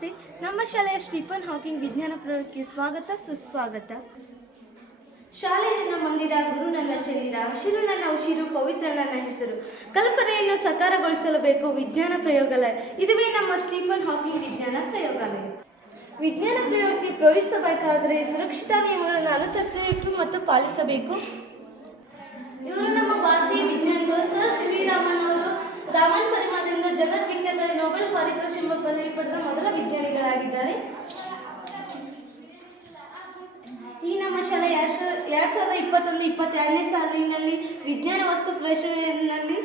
ನಮಸ್ತೆ. ನಮ್ಮ ಶಾಲೆಯ ಸ್ಟೀಫನ್ ಹಾಕಿಂಗ್ ವಿಜ್ಞಾನ ಪ್ರಯೋಗಕ್ಕೆ ಸ್ವಾಗತ ಸುಸ್ವಾಗತ. ಶಾಲೆ ನನ್ನ ಮಂದಿರ, ಗುರು ನನ್ನ ಚಂದಿರ, ಹಸಿರು ನನ್ನ ಉಸಿರು, ಪವಿತ್ರ ನನ್ನ ಹೆಸರು. ಕಲ್ಪನೆಯನ್ನು ಸಾಕಾರಗೊಳಿಸಲು ಬೇಕು ವಿಜ್ಞಾನ ಪ್ರಯೋಗಾಲಯ. ಇದುವೇ ನಮ್ಮ ಸ್ಟೀಫನ್ ಹಾಕಿಂಗ್ ವಿಜ್ಞಾನ ಪ್ರಯೋಗಾಲಯ. ವಿಜ್ಞಾನ ಪ್ರಯೋಗಕ್ಕೆ ಪ್ರವೇಶಿಸಬೇಕಾದರೆ ಸುರಕ್ಷಿತ ನಿಯಮಗಳನ್ನು ಅನುಸರಿಸಬೇಕು ಮತ್ತು ಪಾಲಿಸಬೇಕು. ಇವರು ನಮ್ಮ ಭಾರತೀಯ ವಿಜ್ಞಾನಿಗಳು. ಸರ್ ಸಿ ವಿ ರಾಮನ್ ಅವರು ರಾಮನ್ ಪರಿಮಾಣದಿಂದ ಜಗದ್ವಿಖ್ಯಾತ ನೊಬೆಲ್ ಪಾರಿತೋಷಿಕ ಪದವಿ ಪಡೆದ ಮೊದಲ ವಿಜ್ಞಾನಿಗಳಾಗಿದ್ದಾರೆ. ಈ ನಮ್ಮ ಶಾಲೆ 2021-22ನೇ ಸಾಲಿನಲ್ಲಿ ವಿಜ್ಞಾನ ವಸ್ತು ಪ್ರದರ್ಶನದಲ್ಲಿ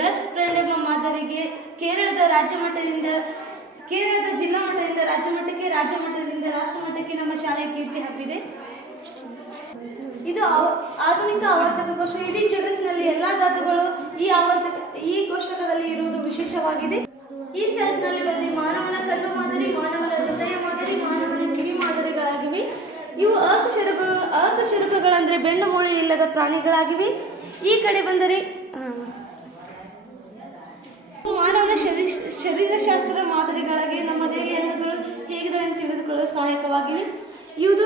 ನರ್ಸ್ ಪ್ರೇರಣೆ ಮಾದರಿಗೆ ಕೇರಳದ ಜಿಲ್ಲಾ ಮಟ್ಟದಿಂದ ರಾಜ್ಯ ಮಟ್ಟಕ್ಕೆ, ರಾಜ್ಯ ಮಟ್ಟದಿಂದ ರಾಷ್ಟ್ರ ಮಟ್ಟಕ್ಕೆ ನಮ್ಮ ಶಾಲೆ ಕೀರ್ತಿ ಹಬ್ಬಿದೆ. ಇದು ಆಧುನಿಕ ಆವರ್ತಕ ಕೋಶ. ಇಡೀ ಜಗತ್ತಿನಲ್ಲಿ ಎಲ್ಲಾ ಧಾತುಗಳು ಈ ಕೋಷ್ಟಕದಲ್ಲಿ ಇರುವುದು ವಿಶೇಷವಾಗಿದೆ. ಈ ಸೆಲ್ಫ್ನಲ್ಲಿ ಬಂದು ಮಾನವನ ಕಣ್ಣು ಮಾದರಿ, ಮಾನವನ ಹೃದಯ ಮಾದರಿ, ಮಾನವನ ಕಿವಿ ಮಾದರಿಗಳಾಗಿವೆ. ಇವು ಅಕಶೇರುಕಗಳೆಂದರೆ ಬೆನ್ನು ಮೂಳೆ ಇಲ್ಲದ ಪ್ರಾಣಿಗಳಾಗಿವೆ. ಈ ಕಡೆ ಬಂದರೆ ಮಾನವನ ಶರೀರಶಾಸ್ತ್ರ ಮಾದರಿಗಳಾಗಿ ನಮ್ಮ ದೇಹದ ಅಂಗಗಳು ಹೇಗಿದೆ ಎಂದು ತಿಳಿದುಕೊಳ್ಳಲು ಸಹಾಯಕವಾಗಿವೆ. ಇದು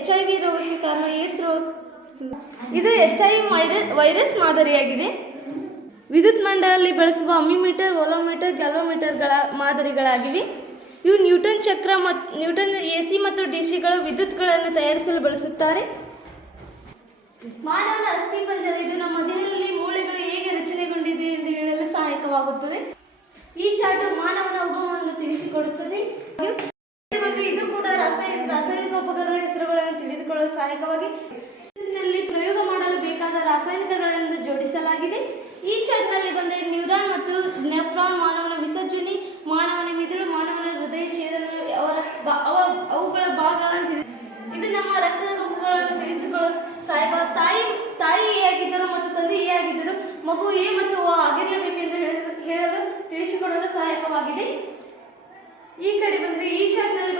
HIV ರೋಗಕ್ಕೆ ಕಾರಣ. ಇದು HIV ವೈರಸ್ ಮಾದರಿಯಾಗಿದೆ. ವಿದ್ಯುತ್ ಮಂಡಲದಲ್ಲಿ ಬಳಸುವ ಅಮ್ಮಿಮೀಟರ್, ವೋಲೋಮೀಟರ್, ಗ್ಯಾಲ್ವೋಮೀಟರ್ಗಳ ಮಾದರಿಗಳಾಗಿವೆ. ಇವು ನ್ಯೂಟನ್ ಚಕ್ರ ಮತ್ತು ನ್ಯೂಟನ್ AC ಮತ್ತು DCಗಳು ವಿದ್ಯುತ್ಗಳನ್ನು ತಯಾರಿಸಲು ಬಳಸುತ್ತಾರೆ. ಮಾನವನ ಅಸ್ಥಿಪಂಜರ. ಇದು ನಮ್ಮ ದೇಹದಲ್ಲಿ ಮೂಳೆಗಳು ಹೇಗೆ ರಚನೆಗೊಂಡಿದೆ ಎಂದು ಹೇಳಲು ಸಹಾಯಕವಾಗುತ್ತದೆ. ಈ ಚಾರ್ಟ್ ಮಾನವನ ಉಗಮವನ್ನು ತಿಳಿಸಿಕೊಡುತ್ತದೆ. ಇದು ಕೂಡ ರಾಸಾಯನಿಕ ಉಪಕರಣ ಹೆಸರುಗಳನ್ನು ತಿಳಿದುಕೊಳ್ಳಲು ಸಹಾಯಕವಾಗಿ ಪ್ರಯೋಗ ಮಾಡಲು ಬೇಕಾದ ರಾಸಾಯನಿಕಗಳನ್ನು ಜೋಡಿಸಲಾಗಿದೆ. ಈ ಚಾರ್ಟ್ನಲ್ಲಿ ಬಂದರೆ ನ್ಯೂರಾನ್ ಮತ್ತು ನೆಫ್ರಾನ್, ಮಾನವನ ವಿಸರ್ಜನೆ, ಮಾನವನ ಮಿದುಳು, ಮಾನವನ ಹೃದಯ ಛೇದನ, ಅವುಗಳ ಭಾಗಗಳನ್ನು ಇದು ನಮ್ಮ ರಕ್ತದ ಗುಂಪುಗಳನ್ನು ತಿಳಿಸಿಕೊಳ್ಳಲು ಸಹಾಯಕ. ತಾಯಿ ಎ ಆಗಿದ್ದರು ಮತ್ತು ತಂದೆ ಎ ಆಗಿದ್ದರು, ಮಗು ಎ ಮತ್ತು O ಆಗಿರಲೇಬೇಕೆಂದು ಹೇಳಲು ತಿಳಿಸಿಕೊಡಲು ಸಹಾಯಕವಾಗಿದೆ. ಈ ಕಡೆ ಬಂದರೆ ಈ ಚಾರ್ಟ್ನಲ್ಲಿ